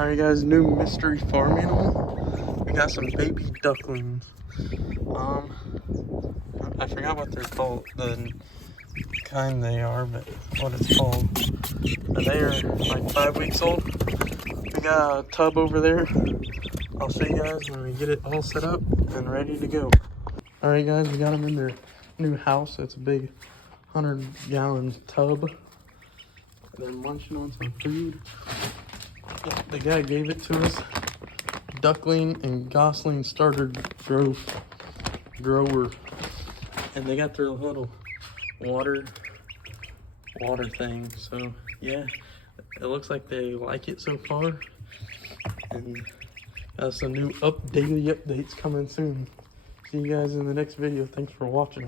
Alright guys, new mystery farm animal. We got some baby ducklings. I forgot what they're called, the kind they are, but what it's called. But they are like 5 weeks old. We got a tub over there. I'll show you guys when we get it all set up and ready to go. Alright guys, we got them in their new house. It's a big 100-gallon tub. They're munching on some food. The guy gave it to us. Duckling and Gosling starter grower. And they got their little water thing. So yeah, it looks like they like it so far. And some new daily updates coming soon. See you guys in the next video. Thanks for watching.